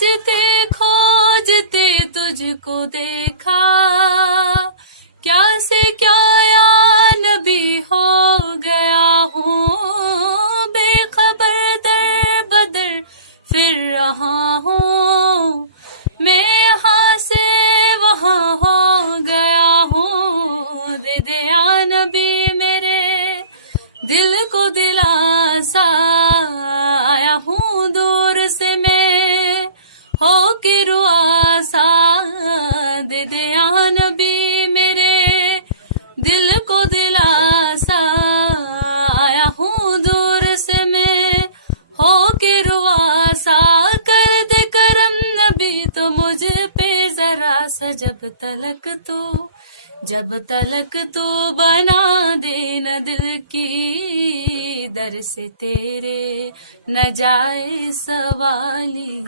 खोजते तुझको देखा, क्या से क्या या नबी हो गया हूँ, बेखबर दर बदर फिर रहा हूँ, मैं यहाँ से वहाँ हो गया हूँ। दे दे या नबी मेरे दिल को दिलासा, आया हूँ दूर से मैं हो के रुआसा। दे दे या नबी मेरे दिल को दिलासा, आया हूँ दूर से मैं हो के रुआसा। कर दे करम नबी तो मुझ पे जरा सा, जब तलक तो बना देना दिल की, दर से तेरे न जाए सवाली।